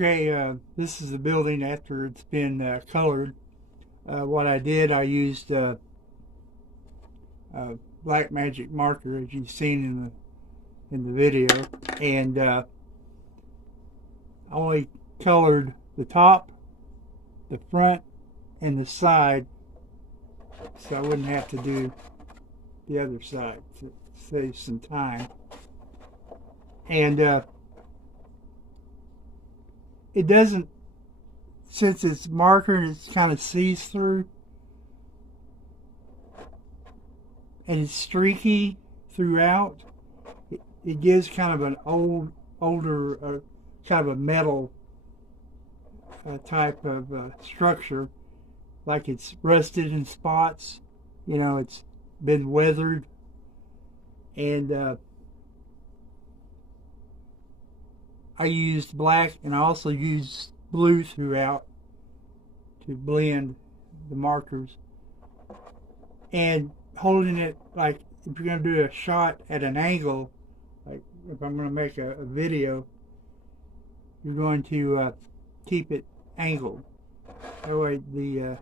Okay, this is the building after it's been colored. What I did, I used black magic marker, as you've seen in the video, and I only colored the top, the front, and the side, so I wouldn't have to do the other side to save some time. And it doesn't, since it's marker and it's kind of sees through and it's streaky throughout, it gives kind of an older kind of a metal type of structure, like it's rusted in spots. You know, it's been weathered. And I used black, and I also used blue throughout to blend the markers. And holding it, like if you're going to do a shot at an angle, like if I'm going to make a video, you're going to keep it angled. That way the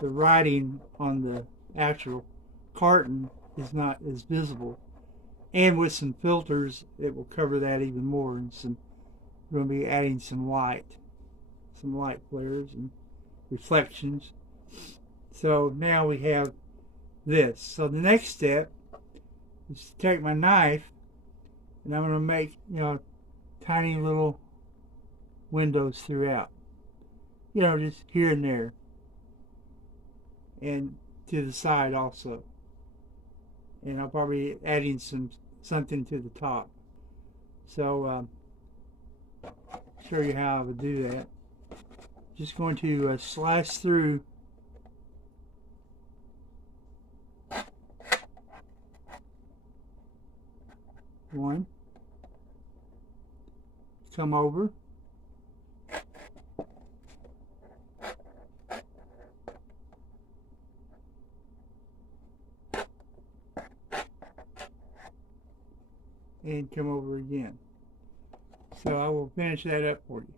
writing on the actual carton is not as visible. And with some filters, it will cover that even more. And we're going to be adding some light flares and reflections. So now we have this. So the next step is to take my knife, and I'm going to make, tiny little windows throughout. Just here and there. And to the side also. And I'll probably adding something to the top. So show you how I would do that. Just going to slice through one, come over, and come over again. So I will finish that up for you.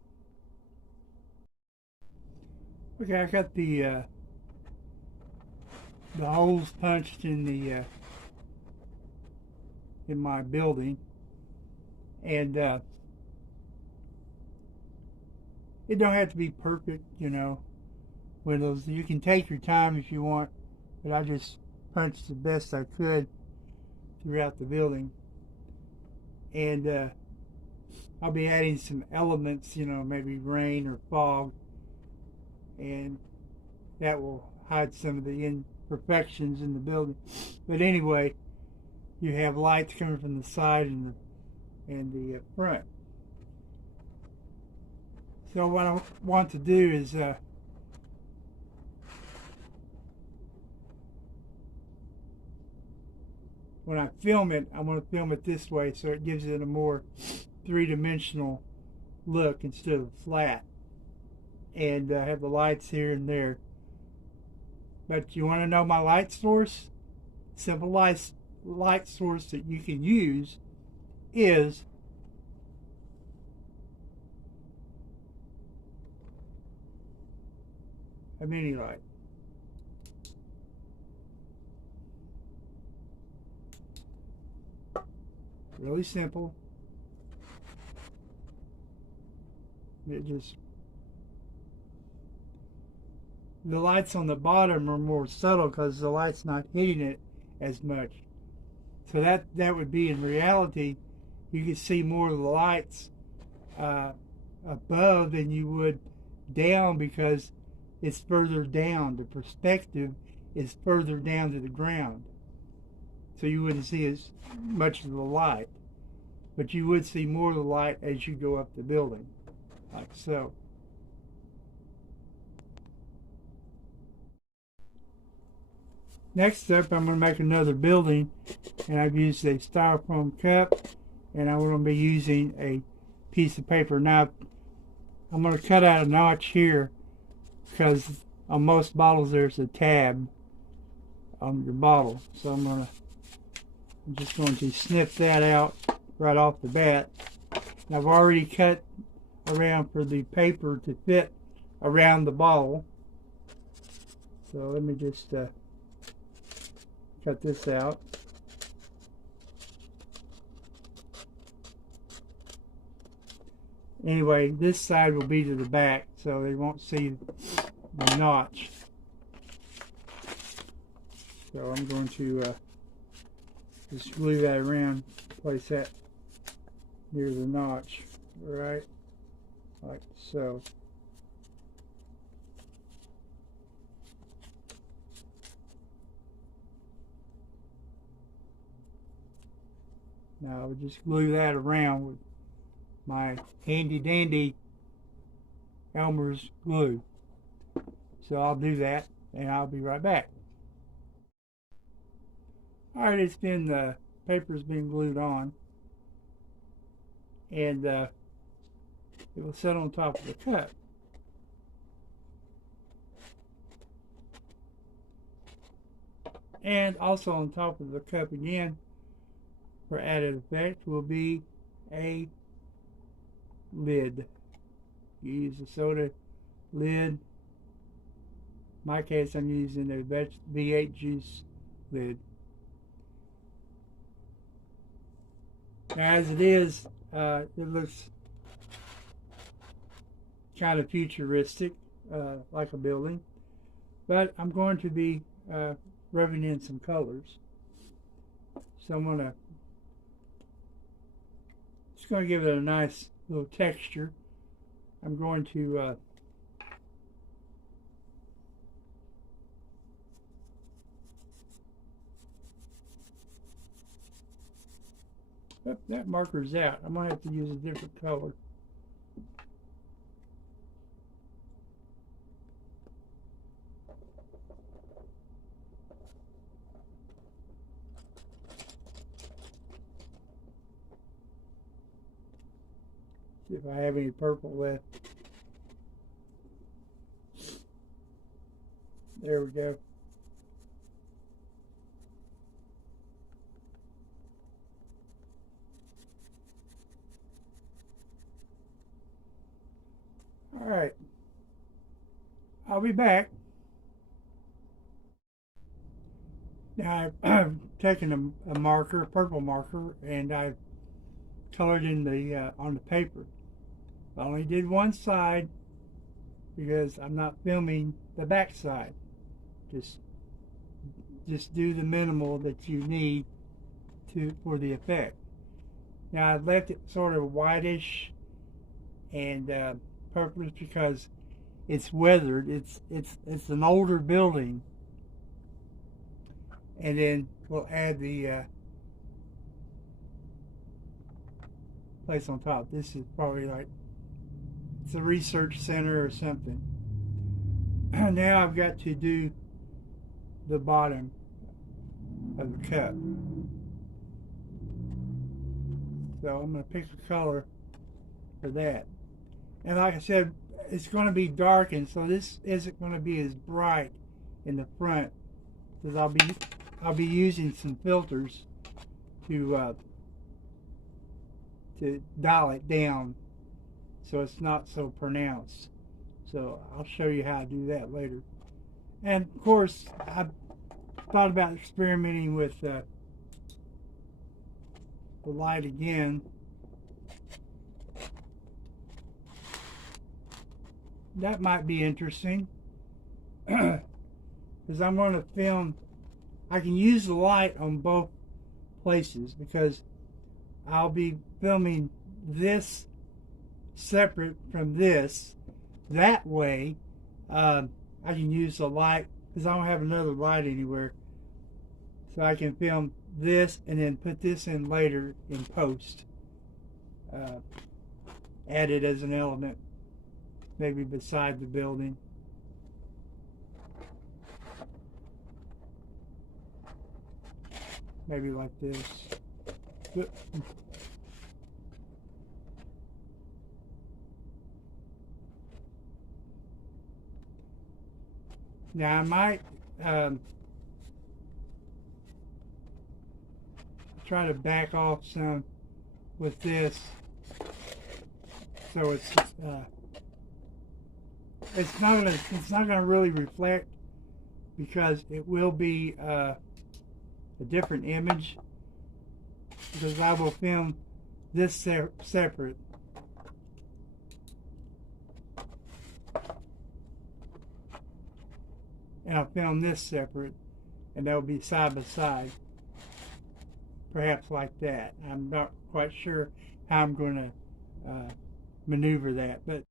Okay, I got the holes punched in my building, and it don't have to be perfect, windows. You can take your time if you want, but I just punched the best I could throughout the building. And I'll be adding some elements, maybe rain or fog, and that will hide some of the imperfections in the building. But anyway, you have lights coming from the side and the front. So what I want to do is when I film it, I'm going to film it this way so it gives it a more three-dimensional look instead of flat. And I have the lights here and there. But you want to know my light source? Simple light source that you can use is a mini light. Really simple. The lights on the bottom are more subtle because the light's not hitting it as much. So that would be, in reality, you can see more of the lights above than you would down, because it's further down. The perspective is further down to the ground. So you wouldn't see as much of the light. But you would see more of the light as you go up the building, like so. Next up, I'm going to make another building, and I've used a styrofoam cup, and I'm going to be using a piece of paper. Now, I'm going to cut out a notch here because on most bottles there's a tab on your bottle. So I'm just going to snip that out right off the bat. And I've already cut around for the paper to fit around the ball. So let me just cut this out. Anyway, this side will be to the back, so they won't see the notch. So I'm going to just glue that around, place that near the notch, right, like so. Now I'll just glue that around with my handy dandy Elmer's glue. So I'll do that and I'll be right back. Alright, the paper's been glued on, and it will sit on top of the cup. And also on top of the cup again, for added effect, will be a lid. You use a soda lid. In my case, I'm using a V8 juice lid. Now, as it is, it looks kind of futuristic, like a building, but I'm going to be rubbing in some colors. So I'm just going to give it a nice little texture. I'm going to that marker's out. I might have to use a different color. See if I have any purple left. There we go. All right, I'll be back. Now I've taken a marker, a purple marker, and I've colored in the on the paper. I only did one side because I'm not filming the back side. Just do the minimal that you need for the effect. Now I've left it sort of whitish and purplish because it's weathered. It's an older building, and then we'll add the place on top. This is probably like it's a research center or something. Now I've got to do the bottom of the cup. So I'm going to pick a color for that. And like I said, it's going to be darkened, so this isn't going to be as bright in the front, because I'll be using some filters to dial it down so it's not so pronounced. So I'll show you how to do that later. And of course, I thought about experimenting with the light again. That might be interesting, because I'm going to film. I can use the light on both places because I'll be filming this separate from this. That way I can use the light, because I don't have another light anywhere, so I can film this and then put this in later in post, add it as an element maybe beside the building. Maybe like this. Now I might try to back off some with this so it's not gonna really reflect, because it will be a different image, because I will film this separate. And I'll film this separate, and they'll be side by side, perhaps like that. I'm not quite sure how I'm going to maneuver that, but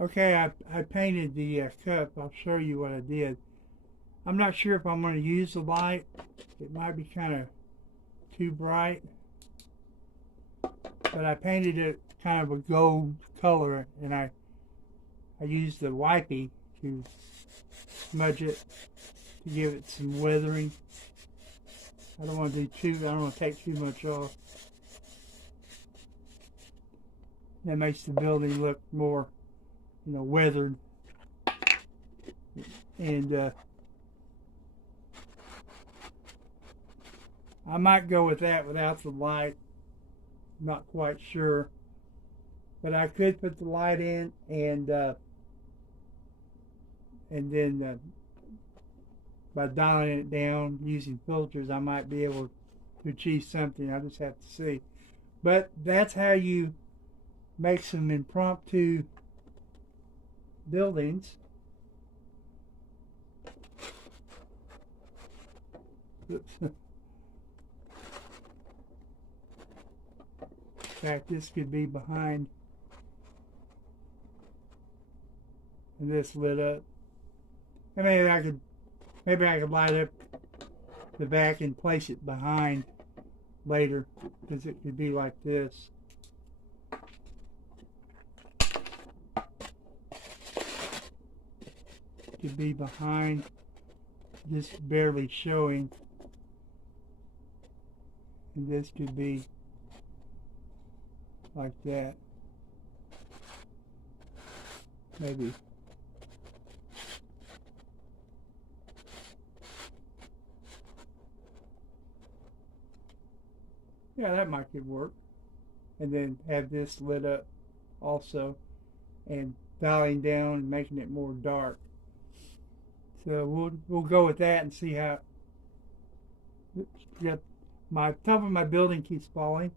okay, I painted the cup. I'll show you what I did. I'm not sure if I'm going to use the light. It might be kind of too bright, but I painted it kind of a gold color, and I used the wipey to smudge it to give it some weathering. I don't want to take too much off. That makes the building look more, weathered. And I might go with that without the light. I'm not quite sure. But I could put the light in, and then by dialing it down using filters, I might be able to achieve something. I just have to see. But that's how you make some impromptu buildings. Oops. In fact, this could be behind, and this lit up. And maybe I could light up the back and place it behind later, because it could be like this. It could be behind, just barely showing, and this could be like that. Maybe. Yeah, that might could work. And then have this lit up also, and dialing down and making it more dark. So we'll go with that and see how. Oops, yeah, my top of my building keeps falling.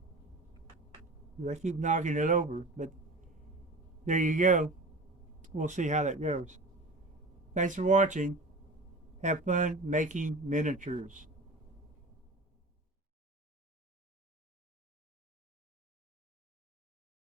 I keep knocking it over, but there you go. We'll see how that goes. Thanks for watching. Have fun making miniatures.